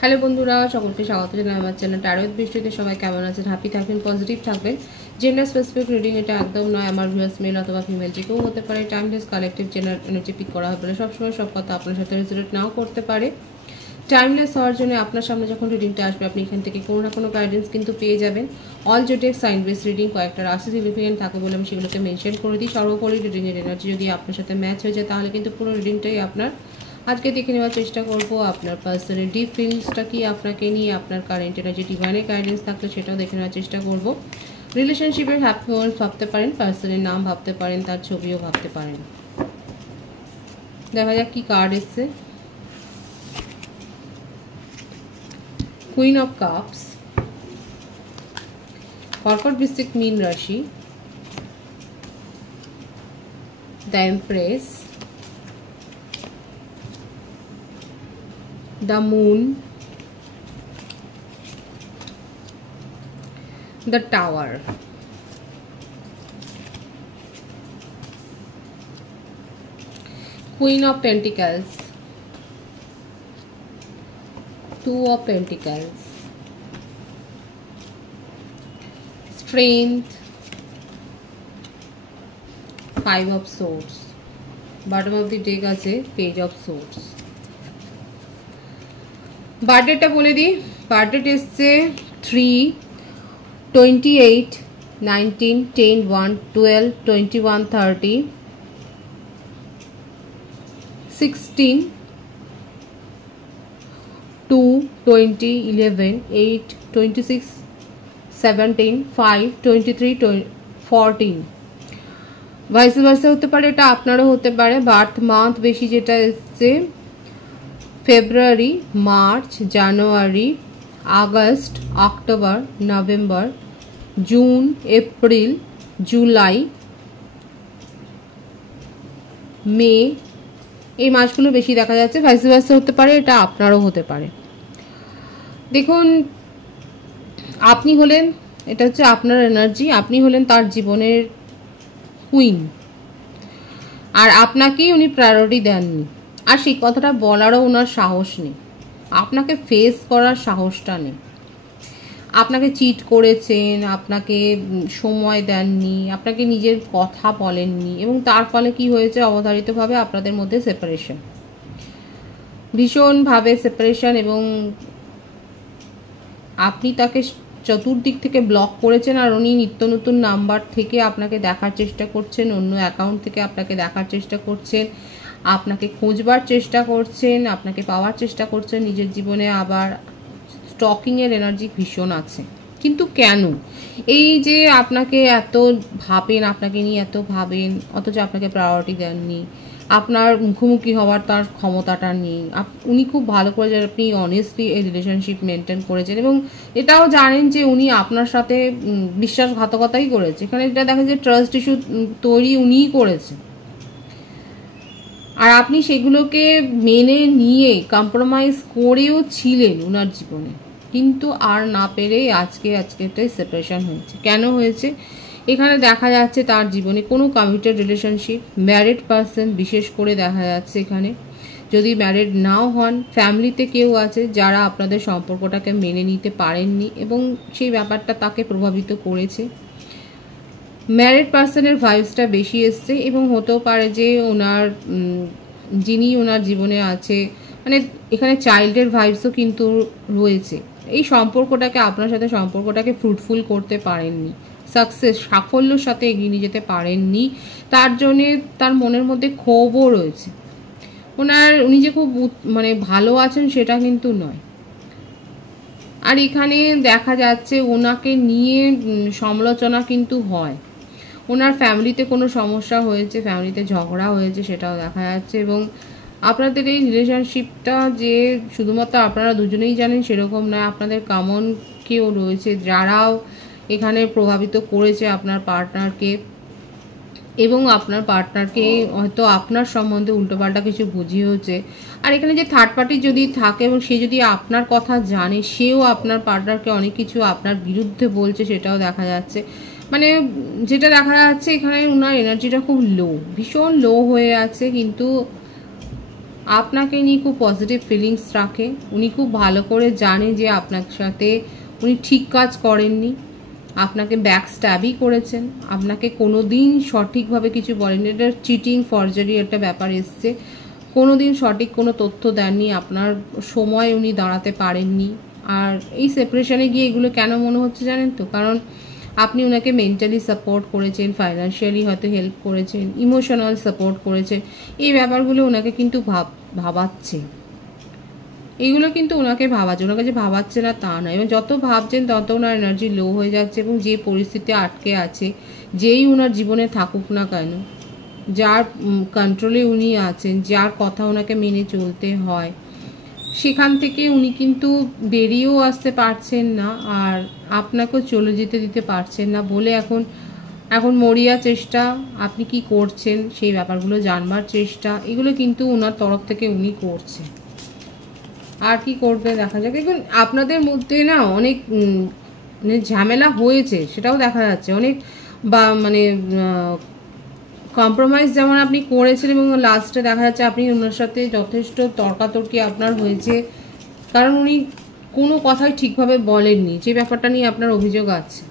Hello বন্ধুরা, সকলকে স্বাগত জানাই আমার চ্যানেল ট্যারোট বৃষ্টিতে। সবাই কেমন আছেন? হ্যাপি থাকবেন, পজিটিভ থাকবেন। জেন্ডার স্পেসিফিক রিডিং এটা একদম নয়। আমার ভিউয়ার্স মেল অথবা ফিমেল যে কেউ হতে পারে। Timeless collective general energy pick করা হবে না। সবসময় সব কথা আপনার সাথে রেজোনেট নাও করতে পারে। টাইমলেস হওয়ার জন্য আপনার সামনে যখন রিডিংটা আসবে আপনি এখান থেকে কোনো না কোনো গাইডেন্স কিন্তু পেয়ে যাবেন। অল জোটেক সাইন বেস রিডিং কয়েকটা রাশি সিগনিফিকেন্ট থাকে বলে আমি সেগুলোকে মেনশন করে দিই। সর্বোপরি রিডিংয়ের এনার্জি যদি আপনার সাথে ম্যাচ হয়ে যায় তাহলে কিন্তু পুরো রিডিংটাই আপনার। আজকে দেখে নেওয়ার চেষ্টা করব আপনার পার্সোনাল ডিপ ফিলিংসটা কি আপনাকে নিয়ে, আপনার কারেন্ট এনার্জি ডিভাইনের গাইডেন্স থাকলে সেটাও দেখে নেওয়ার চেষ্টা করব। রিলেশনশিপের হ্যাপি মোমেন্টস ভাবতে পারেন, পার্সনের নাম ভাবতে পারেন, তার ছবিও ভাবতে পারেন। দেখা যাক কি কার্ড এসছে। কুইন অফ কাপস, কর্কট বৃশ্চিক মীন রাশি, the empress, the moon, the tower, queen of pentacles, two of pentacles, strength, five of swords, bottom of the deck আছে page of swords। বার্থডেটা বলে দিই। বার্থডেট এসছে 3, 28, 19, 10, 1, 12, 21, 30, 16, 2, 20, 11, 8, 26, 17, 5, 23, 14। ভাইস ভার্সা হতে পারে, এটা আপনারও হতে পারে। বার্থ মান্থ বেশি যেটা এসছে February, March, January, August, October, November, June, April, July, May, এই মাসগুলো বেশি দেখা যাচ্ছে। ভাইস ভার্সা হতে পারে, এটা আপনারও হতে পারে। দেখুন, আপনি হলেন, এটা হচ্ছে আপনার এনার্জি, আপনি হলেন তার জীবনের কুইন, আর আপনাকেই উনি প্রায়োরিটি দেননি। আর সেই কথাটা বলারও ওনার সাহস নেই, আপনাকে ফেস করার সাহসটা নেই। আপনাকে চিট করেছেন, আপনাকে সময় দেননি, আপনাকে নিজের কথা বলেননি, এবং তার ফলে কি হয়েছে, অবধারিতভাবে আপনাদের মধ্যে সেপারেশন, ভীষণভাবে সেপারেশন। এবং আপনি তাকে চতুর্দিক থেকে ব্লক করেছেন, আর উনি নিত্য নতুন নাম্বার থেকে আপনাকে দেখার চেষ্টা করছেন, অন্য অ্যাকাউন্ট থেকে আপনাকে দেখার চেষ্টা করছেন, আপনাকে খোঁজবার চেষ্টা করছেন, আপনাকে পাওয়ার চেষ্টা করছেন নিজের জীবনে। আবার স্টকিংয়ের এনার্জি ভীষণ আছে। কিন্তু কেন এই যে আপনাকে এত ভাবেন, আপনাকে নিয়ে এত ভাবেন, অথচ আপনাকে প্রায়োরিটি দেননি, আপনার মুখোমুখি হওয়ার তার ক্ষমতাটা নেই। উনি খুব ভালো করে যে আপনি অনেস্টলি এই রিলেশনশিপ মেনটেন করেছেন, এবং এটাও জানেন যে উনি আপনার সাথে বিশ্বাসঘাতকতাই করেছে। এখানে এটা দেখা যায় ট্রাস্ট ইস্যু তৈরি উনিই করেছে, আর আপনি সেগুলোকে মেনে নিয়ে কম্প্রোমাইজ করেও ছিলেন ওনার জীবনে, কিন্তু আর না পেরে আজকেটাই সেপারেশন হয়েছে। কেন হয়েছে? এখানে দেখা যাচ্ছে তার জীবনে কোনো কমিটেড রিলেশনশিপ, ম্যারিড পারসন বিশেষ করে দেখা যাচ্ছে এখানে। যদি ম্যারিড নাও হন, ফ্যামিলিতে কেউ আছে যারা আপনাদের সম্পর্কটাকে মেনে নিতে পারেননি, এবং সেই ব্যাপারটা তাকে প্রভাবিত করেছে। ম্যারিড পার্সনের ভাইবসটা বেশি এসছে, এবং হতেও পারে যে ওনার যিনি ওনার জীবনে আছে, মানে এখানে চাইল্ডের ভাইবসও কিন্তু রয়েছে। এই সম্পর্কটাকে, আপনার সাথে সম্পর্কটাকে ফ্রুটফুল করতে পারেননি, সাফল্যের সাথে এগিয়ে নিয়ে যেতে পারেননি, তার জন্যে তার মনের মধ্যে ক্ষোভও রয়েছে। উনি যে খুব মানে ভালো আছেন সেটা কিন্তু নয়। আর এখানে দেখা যাচ্ছে ওনাকে নিয়ে সমালোচনা কিন্তু হয়, ওনার ফ্যামিলিতে কোনো সমস্যা হয়েছে, ফ্যামিলিতে ঝগড়া হয়েছে, সেটাও দেখা যাচ্ছে। এবং আপনাদের এই রিলেশনশিপটা যে শুধুমাত্র আপনারা দুজনেই জানেন সেরকম নয়, আপনাদের কমন কেউ রয়েছে যারাও এখানে প্রভাবিত করেছে আপনার পার্টনারকে, এবং আপনার পার্টনারকে হয়তো আপনার সম্বন্ধে উল্টোপাল্টা কিছু বুঝিয়েছে। আর এখানে যে থার্ড পার্টি যদি থাকে এবং সে যদি আপনার কথা জানে, সেও আপনার পার্টনারকে অনেক কিছু আপনার বিরুদ্ধে বলছে, সেটাও দেখা যাচ্ছে। মানে যেটা দেখা যাচ্ছে এখানে ওনার এনার্জিটা খুব লো, ভীষণ লো হয়ে আছে। কিন্তু আপনাকে নিয়ে খুব পজিটিভ ফিলিংস রাখে। উনি খুব ভালো করে জানে যে আপনার সাথে উনি ঠিক কাজ করেননি, আপনাকে ব্যাক স্ট্যাবই করেছেন, আপনাকে কোনো দিন সঠিকভাবে কিছু বলেনি। এটা চিটিং ফরজারি একটা ব্যাপার এসছে, কোনো দিন সঠিক কোনো তথ্য দেননি, আপনার সময় উনি দাঁড়াতে পারেননি। আর এই সেপারেশনে গিয়ে এগুলো কেন মনে হচ্ছে জানেন তো, কারণ আপনি ওনাকে মেন্টালি সাপোর্ট করেছেন, ফাইন্যান্সিয়ালি হয়তো হেল্প করেছেন, ইমোশনাল সাপোর্ট করেছেন। এই ব্যাপারগুলো ওনাকে কিন্তু ভাবাচ্ছে, এইগুলো কিন্তু ওনাকে ভাবাচ্ছে, ওনার কাছে ভাবাচ্ছে না তা নয়। এবং যত ভাবছেন তত ওনার এনার্জি লো হয়ে যাচ্ছে, এবং যে পরিস্থিতি আটকে আছে, যেই ওনার জীবনে থাকুক না কেন, যার কন্ট্রোলে উনি আছেন, যার কথা ওনাকে মেনে চলতে হয়, সেখান থেকে উনি কিন্তু বেরিয়েও আসতে পারছেন না, আর আপনাকেও চলে যেতে দিতে পারছেন না বলে এখন মরিয়া চেষ্টা, আপনি কি করছেন সেই ব্যাপারগুলো জানবার চেষ্টা, এগুলো কিন্তু ওনার তরফ থেকে উনি করছে। আর কি করবে দেখা যাক। এখন আপনাদের মধ্যে না অনেক মানে ঝামেলা হয়েছে, সেটাও দেখা যাচ্ছে অনেক, বা মানে কম্প্রোমাইজ যেমন আপনি করেছেন, এবং লাস্টে দেখা যাচ্ছে আপনি ওনার সাথে যথেষ্ট তর্কাতর্কি আপনার হয়েছে, কারণ উনি কোনো কথাই ঠিকভাবে বলেননি, যে ব্যাপারটা নিয়ে আপনার অভিযোগ আছে।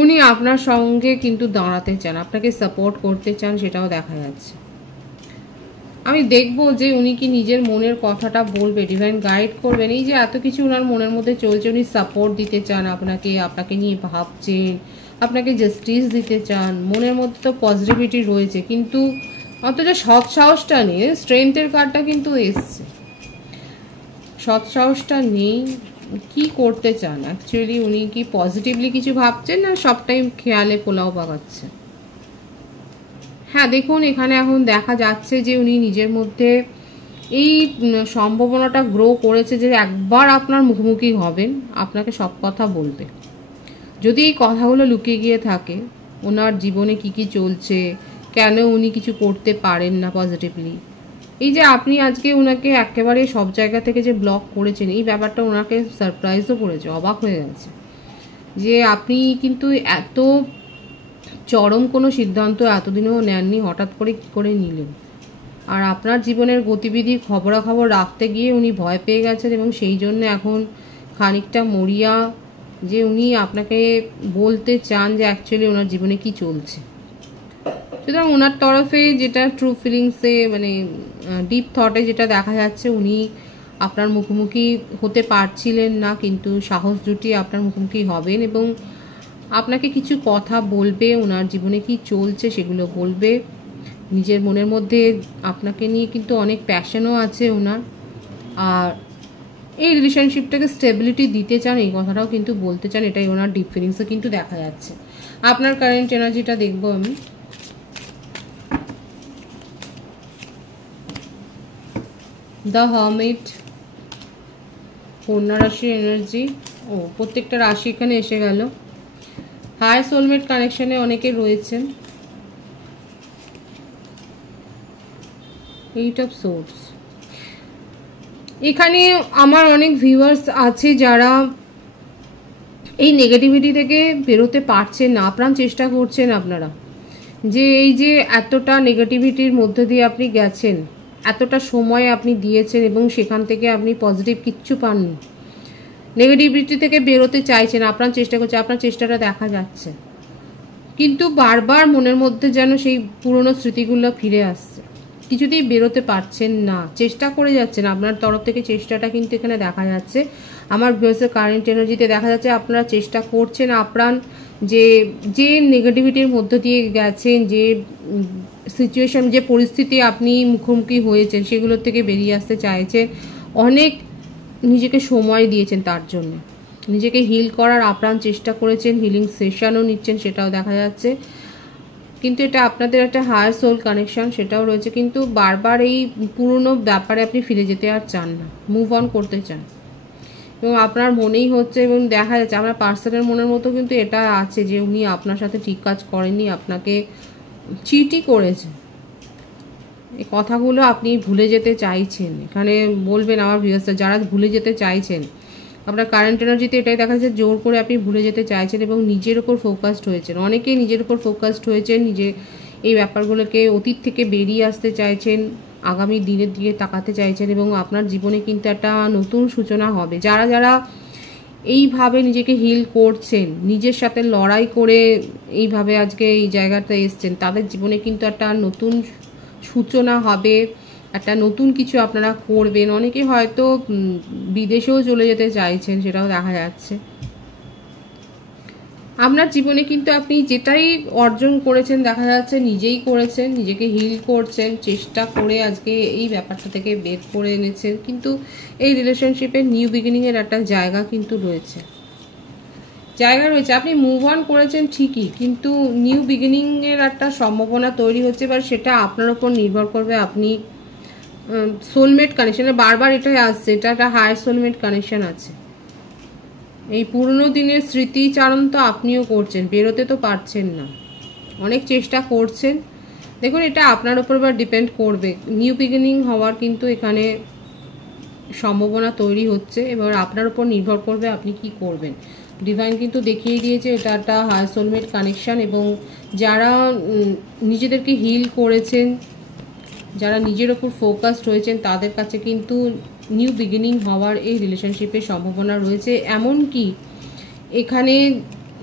উনি আপনার সঙ্গে কিন্তু দাঁড়াতে চান, আপনাকে সাপোর্ট করতে চান, সেটাও দেখা যাচ্ছে। আমি দেখবো যে উনি কি নিজের মনের কথাটা বলবে, ডিভাইন গাইড করবেন। এই যে এত কিছু ওনার মনের মধ্যে চলছে, উনি সাপোর্ট দিতে চান আপনাকে নিয়ে ভাবছেন, আপনাকে জাস্টিস দিতে চান, মনের মধ্যে তো পজিটিভিটি রয়েছে, কিন্তু অথচ সৎ সাহসটা নেই। স্ট্রেংথের কার্ডটা কিন্তু এসছে, সৎ সাহসটা নেই। কি করতে চান অ্যাকচুয়ালি, উনি কি পজিটিভলি কিছু ভাবছেন, না সব টাইম খেয়ালে পোলাও পাকাচ্ছে? হ্যাঁ দেখুন, এখানে এখন দেখা যাচ্ছে যে উনি নিজের মধ্যে এই সম্ভাবনাটা গ্রো করেছে যে একবার আপনার মুখোমুখি হবেন, আপনাকে সব কথা বলবে। যদি এই কথাগুলো লুকিয়ে গিয়ে থাকে, ওনার জীবনে কি কি চলছে, কেন উনি কিছু করতে পারেন না পজিটিভলি, এই যে আপনি আজকে ওনাকে একেবারে সব জায়গা থেকে যে ব্লক করেছেন, এই ব্যাপারটা ওনাকে সারপ্রাইজও করেছে, অবাক হয়ে গেছে যে আপনি কিন্তু এত চরম কোনো সিদ্ধান্ত এতদিনেও নেননি, হঠাৎ করে কী করে নিলেন। আর আপনার জীবনের গতিবিধি খবরাখবর রাখতে গিয়ে উনি ভয় পেয়ে গেছেন, এবং সেই জন্য এখন খানিকটা মরিয়া, যে উনি আপনাকে বলতে চান যে অ্যাকচুয়ালি ওনার জীবনে কি চলছে। সুতরাং ওনার তরফে যেটা ট্রু ফিলিংসে মানে ডিপ থটে যেটা দেখা যাচ্ছে, উনি আপনার মুখোমুখি হতে পারছিলেন না, কিন্তু সাহস জুটিয়ে আপনার মুখোমুখি হবেন, এবং আপনাকে কিছু কথা বলবে, ওনার জীবনে কি চলছে সেগুলো বলবে। নিজের মনের মধ্যে আপনাকে নিয়ে কিন্তু অনেক প্যাশনও আছে ওনার, আর এই রিলেশনশিপটাকে স্টেবিলিটি দিতে চান, এই কথাটাও কিন্তু বলতে চান। এটাই ওনার ডিপ ফিলিংসে কিন্তু দেখা যাচ্ছে। আপনার কারেন্ট এনার্জিটা দেখবো আমি। দ্য হারমিট, কন্যা রাশির এনার্জি। ও, প্রত্যেকটা রাশি এখানে এসে গেল। হায়ার সোলমেট কানেকশনে অনেকে রয়েছেন। এইট অফ সোর্স, এখানে আমার অনেক ভিউয়ার্স আছে যারা এই নেগেটিভিটি থেকে বেরোতে পারছেন না, আপ্রাণ চেষ্টা করছেন আপনারা, যে এই যে এতটা নেগেটিভিটির মধ্যে দিয়ে আপনি গেছেন, এতটা সময় আপনি দিয়েছেন, এবং সেখান থেকে আপনি পজিটিভ কিচ্ছু পাননি, নেগেটিভিটি থেকে বেরোতে চাইছেন, আপ্রাণ চেষ্টা করছে, আপনার চেষ্টাটা দেখা যাচ্ছে, কিন্তু বারবার মনের মধ্যে যেন সেই পুরনো স্মৃতিগুলো ফিরে আসছে, কিছুতেই বেরোতে পারছেন না, চেষ্টা করে যাচ্ছেন, আপনার তরফ থেকে চেষ্টাটা কিন্তু এখানে দেখা যাচ্ছে। আমার ভিউয়ার্সের কারেন্ট এনার্জিতে দেখা যাচ্ছে আপনারা চেষ্টা করছেন আপ্রাণ, যে যে নেগেটিভিটির মধ্য দিয়ে গেছেন, যে সিচুয়েশন, যে পরিস্থিতি আপনি মুখোমুখি হয়েছেন, সেগুলোর থেকে বেরিয়ে আসতে চাইছেন, অনেক নিজেকে সময় দিয়েছেন তার জন্য, নিজেকে হিল করার আপ্রাণ চেষ্টা করেছেন, হিলিং সেশনও নিচ্ছেন, সেটাও দেখা যাচ্ছে। কিন্তু এটা আপনাদের একটা হায়ার সোল কানেকশন, সেটাও রয়েছে, কিন্তু বারবার এই পুরনো ব্যাপারে আপনি ফিরে যেতে আর চান না, মুভ অন করতে চান, এবং আপনার মনেই হচ্ছে, এবং দেখা যাচ্ছে আপনার পার্সনের মনের মতো কিন্তু এটা আছে যে উনি আপনার সাথে ঠিক কাজ করেননি, আপনাকে চিটই করেছে। এই কথাগুলো আপনি ভুলে যেতে চাইছেন, এখানে বলবেন আমার ভিউয়ার্সরা যারা ভুলে যেতে চাইছেন, আপনার কারেন্ট এনার্জিতে এটাই দেখা যাচ্ছে, জোর করে আপনি ভুলে যেতে চাইছেন এবং নিজের উপর ফোকাসড হয়েছেন, অনেকেই নিজের উপর ফোকাসড হয়েছেন, নিজে এই ব্যাপারগুলোকে অতীত থেকে বেরিয়ে আসতে চাইছেন, আগামী দিনের দিকে তাকাতে চাইছেন এবং আপনার জীবনে কিন্তু একটা নতুন সূচনা হবে। যারা যারা এইভাবে নিজেকে হিল করছেন, নিজের সাথে লড়াই করে এইভাবে আজকে এই জায়গাতে এসছেন, তাদের জীবনে কিন্তু একটা নতুন সূচনা হবে, একটা নতুন কিছু আপনারা করবেন। অনেকে হয়তো বিদেশেও চলে যেতে চাইছেন, সেটাও দেখা যাচ্ছে। আপনার জীবনে কিন্তু আপনি যেটাই অর্জন করেছেন দেখা যাচ্ছে নিজেই করেছেন, নিজেকে হিল করছেন, চেষ্টা করে আজকে এই ব্যাপারটা থেকে বের করে এনেছেন। কিন্তু এই রিলেশনশিপে নিউ বিগিনিংয়ের একটা জায়গা কিন্তু রয়েছে, আপনি মুভ অন করেছেন ঠিকই, কিন্তু নিউ বিগিনিংয়ের একটা সম্ভাবনা তৈরি হচ্ছে। এবার সেটা আপনার উপর নির্ভর করবে। আপনি সোলমেট কানেকশনে বারবার এটাই আসছে, এটা একটা হায়ার সোলমেট কানেকশন আছে। এই পুরনো দিনের স্মৃতিচারণ তো আপনিও করছেন, বেরোতে তো পারছেন না, অনেক চেষ্টা করছেন। দেখুন এটা আপনার উপর বা ডিপেন্ড করবে। নিউ বিগিনিং হওয়ার কিন্তু এখানে সম্ভাবনা তৈরি হচ্ছে, এবার আপনার উপর নির্ভর করবে আপনি কি করবেন। ডিভাইন কিন্তু দেখিয়ে দিয়েছে এটা একটা হায়ার সোলমেট কানেকশন, এবং যারা নিজেদেরকে হিল করেছেন, যারা নিজের ওপর ফোকাসড হয়েছেন, তাদের কাছে কিন্তু নিউ বিগিনিং হওয়ার এই রিলেশনশিপের সম্ভাবনা রয়েছে। এমনকি এখানে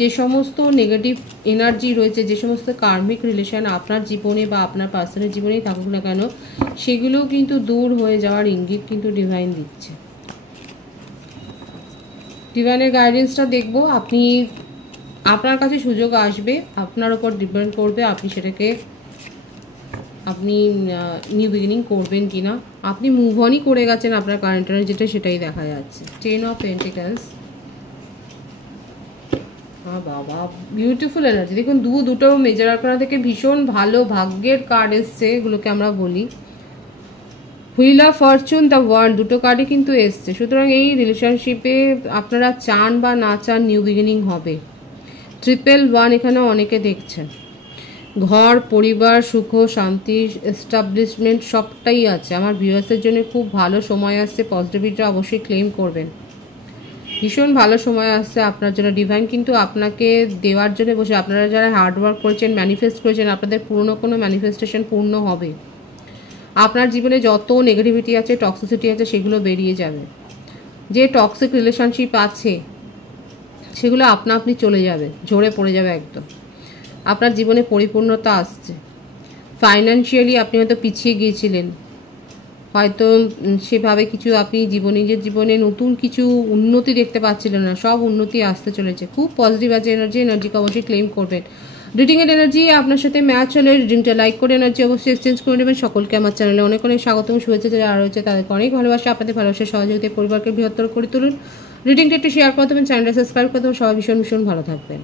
যে সমস্ত নেগেটিভ এনার্জি রয়েছে, যে সমস্ত কার্মিক রিলেশন আপনার জীবনে বা আপনার পার্সোনাল জীবনেই থাকুক না কেন, সেগুলোও কিন্তু দূর হয়ে যাওয়ার ইঙ্গিত কিন্তু ডিভাইন দিচ্ছে। ডিভাইনের গাইডেন্সটা দেখব, আপনি আপনার কাছে সুযোগ আসবে, আপনার ওপর ডিপেন্ড করবে আপনি সেটাকে আপনি নিউ বিগিনিং করবেন কিনা। আপনি মুভ অনই করে গেছেন আপনার কারেন্ট যেটা, সেটাই দেখা যাচ্ছে। 10 অফ পেন্টিকলস, বাবা বিউটিফুল এনার্জি। দেখুন দুটো মেজর আর্কানা থেকে ভীষণ ভালো ভাগ্যের কার্ড এসছে, এগুলোকে আমরা বলি wheel of Fortune, the world, দুটো কার্ডই কিন্তু এসছে। সুতরাং এই রিলেশনশিপে আপনারা চান বা না চান নিউ বিগিনিং হবে। 111 এখানে অনেকে দেখছেন। ঘর, পরিবার, সুখ, শান্তি, এস্টাবলিশমেন্ট সবটাই আছে। আমার ভিউয়ার্সের জন্য খুব ভালো সময় আসছে, পজিটিভিটি অবশ্যই ক্লেম করবেন। ভীষণ ভালো সময় আসছে আপনার জন্য। ডিভাইন কিন্তু আপনাকে দেওয়ার জন্য বসে, আপনারা যারা হার্ডওয়ার্ক করেছেন, ম্যানিফেস্ট করেছেন, আপনাদের পুরনো কোনো ম্যানিফেস্টেশন পূর্ণ হবে। আপনার জীবনে যত নেগেটিভিটি আছে, টক্সিসিটি আছে, সেগুলো বেরিয়ে যাবে। যে টক্সিক রিলেশনশিপ আছে সেগুলো আপনি চলে যাবে, ঝরে পড়ে যাবে একদম। আপনার জীবনে পরিপূর্ণতা আসছে। ফাইন্যান্সিয়ালি আপনি হয়তো পিছিয়ে গিয়েছিলেন, হয়তো সেভাবে কিছু আপনি নিজের জীবনে নতুন কিছু উন্নতি দেখতে পাচ্ছিলেন না, সব উন্নতি আসতে চলেছে। খুব পজিটিভ আছে এনার্জিকে অবশ্যই ক্লেম করবেন। রিডিংয়ের এনার্জি আপনার সাথে ম্যাচ হলে রিডিংটা লাইক করে এনার্জি অবশ্যই এক্সচেঞ্জ করে নেবেন। সকলকে আমার চ্যানেলে অনেক অনেক স্বাগতম, শুভেচ্ছা যারা রয়েছে তাদেরকে অনেক ভালোবাসা। আপনাদের ভালোবাসার সহযোগিতায় পরিবারকে বৃহত্তর করে তুলুন। রিডিংটা একটু শেয়ার করে দেবেন, চ্যানেলটা সাবস্ক্রাইব করে দেবেন। সবাই ভীষণ ভীষণ ভালো থাকবেন।